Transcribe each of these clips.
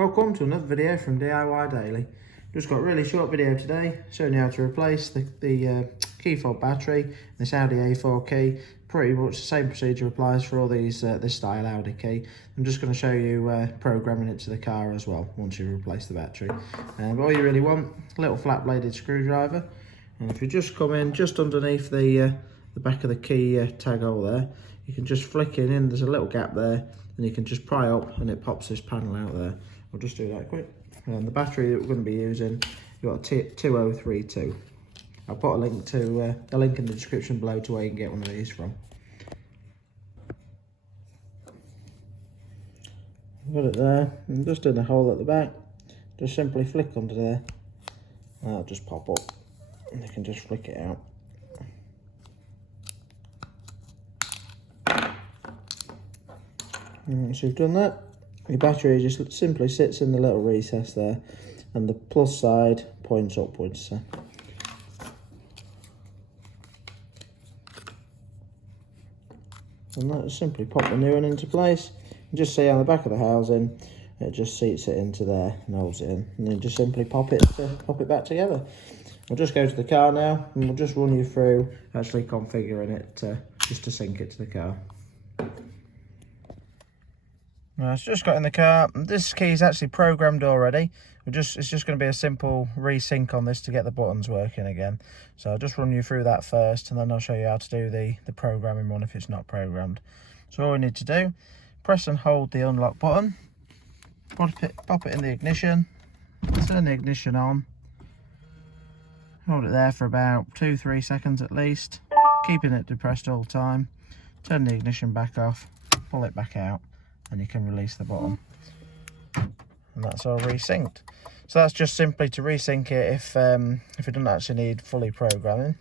Welcome to another video from DIY Daily. Just got a really short video today showing you how to replace the key fob battery in this Audi A4 key. Pretty much the same procedure applies for all these this style Audi key. I'm just going to show you programming it to the car as well once you replace the battery. But all you really want, a little flat bladed screwdriver, and if you just come in just underneath the back of the key tag hole there, you can just flick it in. There's a little gap there, and you can just pry up and it pops this panel out there. I'll just do that quick. And the battery that we're going to be using, you've got a 2032. I'll put a link in the description below to where you can get one of these from. I've got it there, and just in the hole at the back, just simply flick under there, and that'll just pop up, and you can just flick it out. Once you've done that, your battery just simply sits in the little recess there, and the plus side points upwards. So. And that, simply pop the new one into place. You just see on the back of the housing, it just seats it into there and holds it in, and then just simply pop it back together. We'll just go to the car now, and we'll just run you through actually configuring it just to sync it to the car. Right, it's just got in the car. This key is actually programmed already. It's just going to be a simple resync on this to get the buttons working again. So I'll just run you through that first, and then I'll show you how to do the programming one if it's not programmed. So all we need to do, press and hold the unlock button, pop it in the ignition, turn the ignition on, hold it there for about 2-3 seconds at least, keeping it depressed all the time, turn the ignition back off, pull it back out, and you can release the button, and that's all resynced. So that's just simply to resync it if it doesn't actually need fully programming.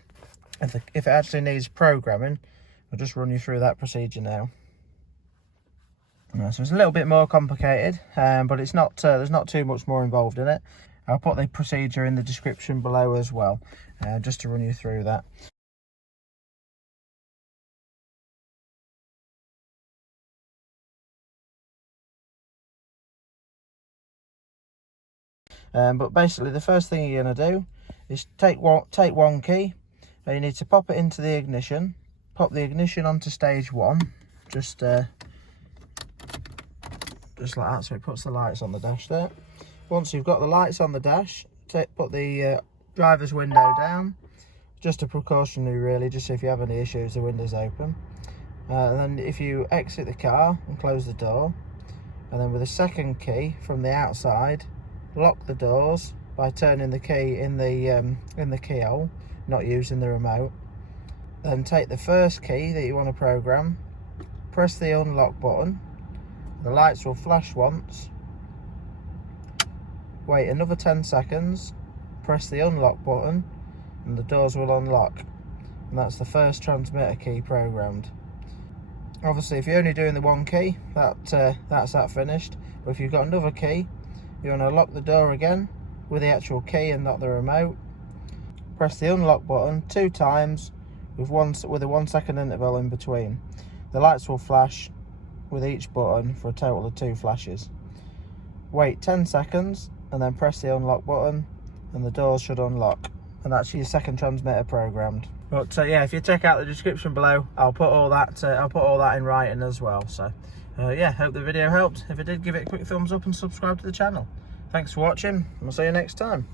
If it actually needs programming, I'll just run you through that procedure now. So it's a little bit more complicated, but it's not. There's not too much more involved in it. I'll put the procedure in the description below as well, just to run you through that. But basically the first thing you're going to do is take one key, and you need to pop it into the ignition, pop the ignition onto stage 1, just like that, so it puts the lights on the dash there. Once you've got the lights on the dash, put the driver's window down, just a precautionary really, just if you have any issues the window's open. And then if you exit the car and close the door, and then with the second key from the outside, lock the doors by turning the key in the keyhole, not using the remote. Then take the first key that you want to program, press the unlock button, the lights will flash once, wait another 10 seconds, press the unlock button, and the doors will unlock. And that's the first transmitter key programmed. Obviously if you're only doing the one key, that's that finished. But if you've got another key, you want to lock the door again with the actual key and not the remote. Press the unlock button 2 times with a 1 second interval in between. The lights will flash with each button for a total of 2 flashes. Wait 10 seconds and then press the unlock button, and the doors should unlock. And that's your second transmitter programmed. But yeah, if you check out the description below, I'll put all that in writing as well. So. Yeah, hope the video helped. If it did, give it a quick thumbs up and subscribe to the channel. Thanks for watching, and we'll see you next time.